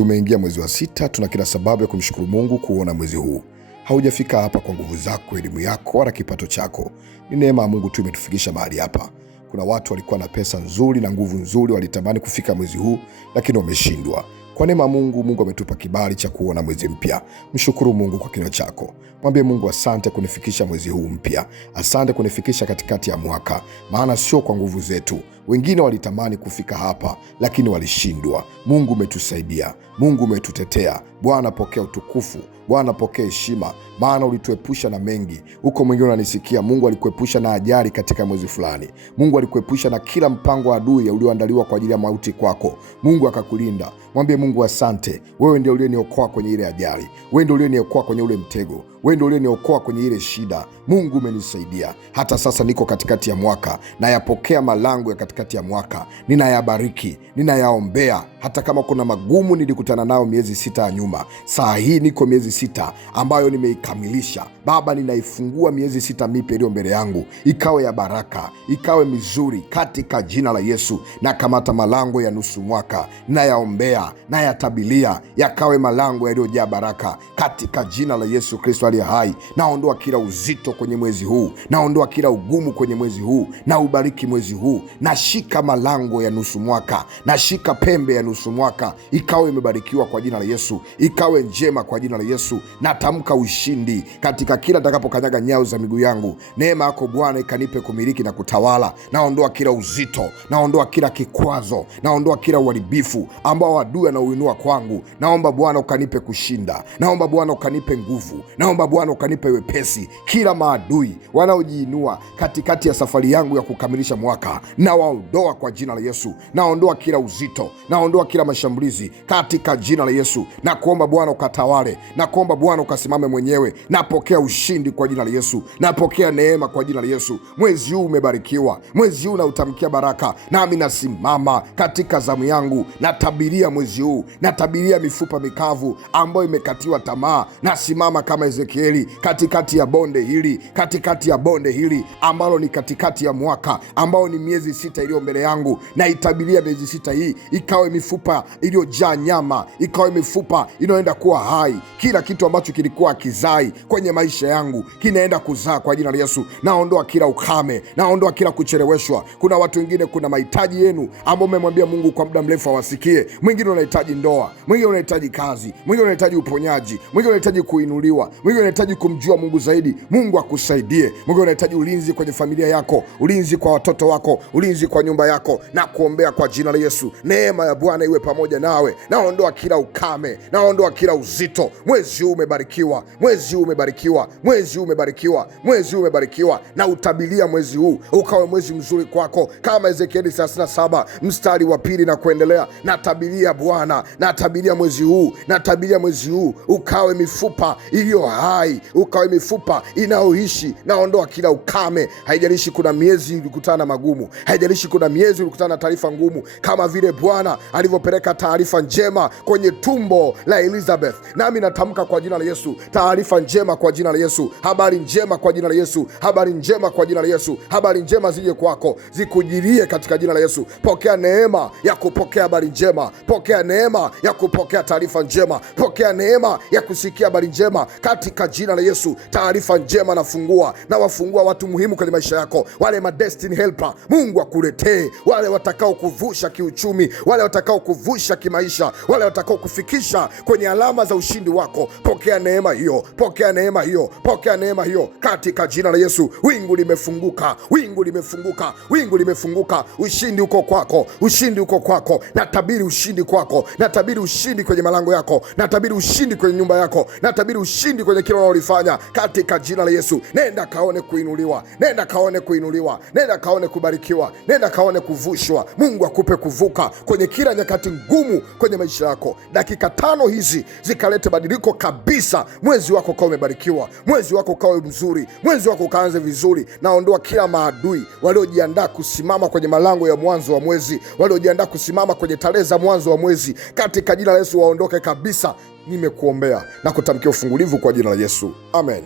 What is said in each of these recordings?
Tumeingia mwezi wa 6, tuna kila sababu ya kumshukuru Mungu kuona mwezi huu. Haujafika hapa kwa nguvu zako, elimu yako, wala kipato chako. Ni neema ya Mungu tu imetufikisha mahali hapa. Kuna watu walikuwa na pesa nzuri na nguvu nzuri, walitamani kufika mwezi huu lakini wameshindwa. Kwa neema Mungu ametupa kibali cha kuona mwezi mpya. Mshukuru Mungu kwa kinywa chako. Mwambie Mungu, asante kunifikisha mwezi huu mpya. Asante kunifikisha katikati ya mwaka, maana sio kwa nguvu zetu. Wengine walitamani kufika hapa lakini walishindwa. Mungu umetusaidia. Mungu umetutetea. Bwana pokea utukufu. Bwana pokea heshima, maana ulituepusha na mengi. Huko mwingine unanisikia, Mungu alikuepusha na ajali katika mwezi fulani. Mungu alikuepusha na kila mpango wa adui ulioandaliwa kwa ajili ya mauti kwako. Mungu akakulinda. Mwambie Mungu, asante. Wewe ndio uliyeniokoa kwenye ile ajali. Wewe ndio uliyeniokoa kwenye ule mtego. Wewe ndio uliyeniokoa kwenye ile shida. Mungu umenisaidia. Hata sasa niko katikati ya mwaka, nayapokea malango ya katikati ya mwaka. Ninayabariki, ninayaombea. Hata kama kuna magumu nilikutana nayo miezi 6 ya nyuma, saa hii niko miezi 6 ambayo nimeikamilisha. Baba, ninaifungua miezi 6 mipya iliyo mbele yangu, ikawe ya baraka, ikawe mizuri katika jina la Yesu. Na kamata malango ya nusu mwaka, nayaombea, nayatabilia, yakawe malango yaliyojaa baraka katika jina la Yesu Kristo aliye hai. Naondoa kila uzito kwenye mwezi huu, naondoa kila ugumu kwenye mwezi huu, na ubariki mwezi huu. Nashika malango ya nusu mwaka, nashika pembe ya nusu mwaka, ikawe imebarikiwa kwa jina la Yesu, ikawe njema kwa jina la Yesu. Natamka ushindi katika kila nitakapokanyaga nyao za miguu yangu. Neema yako Bwana ikanipe kumiliki na kutawala. Naondoa kila uzito, naondoa kila kikwazo, naondoa kila uharibifu ambao adui anauinua kwangu. Naomba Bwana ukanipe kushinda. Naomba Bwana ukanipe nguvu. Naomba Bwana ukanipe wepesi. Kila maadui wanaojiinua katikati ya safari yangu ya kukamilisha mwaka, na waondoa kwa jina la Yesu. Naondoa kila uzito, naondoa kila mashambulizi katika jina la Yesu. Na kuomba Bwana ukatawale, na kuomba Bwana ukasimame mwenyewe. Napokea ushindi kwa jina la Yesu. Napokea neema kwa jina la Yesu. Mwezi huu umebarikiwa. Mwezi huu nautamkia baraka. Nami nasimama katika zamu yangu, natabiria mwezi huu, natabiria mifupa mikavu ambayo imekatiwa tamaa. Nasimama kama Ezekieli katikati ya bonde hili, katikati ya bonde hili ambalo ni katikati ya mwaka, ambao ni miezi 6 iliyo mbele yangu. Naitabiria miezi 6 hii ikawe mifupa iliyojaa nyama, ikawe mifupa inayoenda kuwa hai. Kila kitu ambacho kilikuwa kizai kwenye maisha yangu kinaenda kuzaa kwa jina la Yesu. Naondoa kila ukame, naondoa kila kucheleweshwa. Kuna watu wengine, kuna mahitaji yenu ambao mmemwambia Mungu kwa muda mrefu awasikie. Mwingine unahitaji ndoa, mwingine unahitaji kazi, mwingine unahitaji uponyaji, mwingine unahitaji kuinuliwa, mwingine unahitaji kumjua Mungu zaidi. Mungu akusaidie. Mwingine unahitaji ulinzi kwenye familia yako, ulinzi kwa watoto wako, ulinzi kwa nyumba yako. Na kuombea kwa jina la Yesu, neema ya Bwana iwe pamoja nawe. Naondoa kila ukame, naondoa kila uzito. Mwezi huu umebarikiwa, mwezi huu umebarikiwa, mwezi huu umebarikiwa, mwezi huu umebarikiwa. Na utabilia mwezi huu ukawe mwezi mzuri kwako, kama Ezekieli 37 mstari wa 2 na kuendelea. Natabiria Bwana, natabiria mwezi huu, natabiria mwezi huu ukawe mifupa iliyo hai, ukawe mifupa inayoishi. Naondoa kila ukame. Haijalishi kuna miezi ulikutana na magumu, haijalishi kuna miezi ulikutana na taarifa ngumu, kama vile Bwana alivyopeleka taarifa njema kwenye tumbo la Elizabeth. Nami natamka kwa jina la Yesu, taarifa njema kwa jina la Yesu, habari njema kwa jina la Yesu, habari njema kwa jina la Yesu. Habari njema zije kwako, zikujirie katika jina la Yesu. Pokea neema ya kupokea habari njema, pokea neema ya kupokea taarifa njema, pokea neema ya kusikia habari njema katika jina la Yesu. Taarifa njema nafungua, na wafungua watu muhimu kwenye maisha yako, wale ma destiny helper. Mungu akuletee wale watakao kuvusha kiuchumi, wale watakao kuvusha kimaisha, wale watakao kufikisha kwenye alama za ushindi wako. Pokea neema hiyo, pokea neema hiyo, pokea neema hiyo katika jina la Yesu. Wingu limefunguka, wingu limefunguka, wingu limefunguka. Ushindi uko kwako, ushindi uko kwako. Natabiri ushindi kwako, natabiri ushindi kwenye malango yako, natabiri ushindi kwenye nyumba yako, natabiri ushindi kwenye kila unalolifanya katika jina la Yesu. Nenda kaone kuinuliwa, nenda kaone kuinuliwa, nenda kaone kubarikiwa, nenda kaone kuvushwa. Mungu akupe kuvuka kwenye kila nyakati ngumu kwenye maisha yako. Dakika 5 hizi zikalete badiliko kabisa. Mwezi wako ukawa umebarikiwa, mwezi wako ukawa mzuri, mwezi wako ukaanze vizuri. Naondoa kila maadui waliojiandaa kusimama kwenye malango ya mwanzo wa mwezi, waliojiandaa kusimama kwenye tarehe za mwanzo wa mwezi, katika jina la Yesu waondoke kabisa. Nimekuombea na kutamkia ufungulivu kwa jina la Yesu, amen.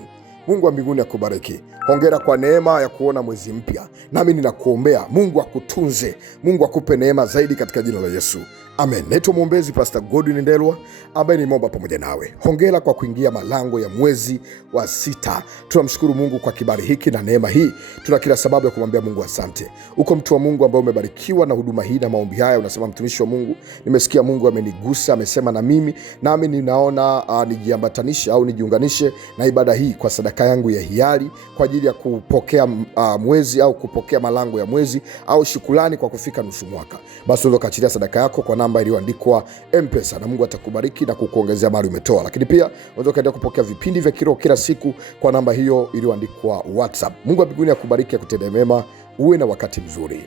Mungu wa mbinguni akubariki. Hongera kwa neema ya kuona mwezi mpya. Nami ninakuombea Mungu akutunze, Mungu akupe neema zaidi katika jina la Yesu, Amen. Naitwa mwombezi Pastor Godwin Ndelwa ambaye nimeomba pamoja nawe. Hongera kwa kuingia malango ya mwezi wa 6. Tunamshukuru Mungu kwa kibali hiki na neema hii. Tuna kila sababu ya kumwambia Mungu asante. Uko mtu wa Mungu ambaye umebarikiwa na huduma hii na maombi haya, unasema mtumishi wa Mungu, nimesikia Mungu amenigusa, amesema na mimi, nami ninaona nijiambatanishe au nijiunganishe na ibada hii kwa sadaka yangu ya hiari kwa ajili ya kupokea mwezi au kupokea malango ya mwezi au shukrani kwa kufika nusu mwaka. Basi unaweza kuachilia sadaka yako kwa namba iliyoandikwa M-Pesa na Mungu atakubariki na kukuongezea mali umetoa. Lakini pia unaweza kaendelea kupokea vipindi vya kiroho kila siku kwa namba hiyo iliyoandikwa WhatsApp. Mungu wa mbinguni akubariki, akutendee mema, uwe na wakati mzuri.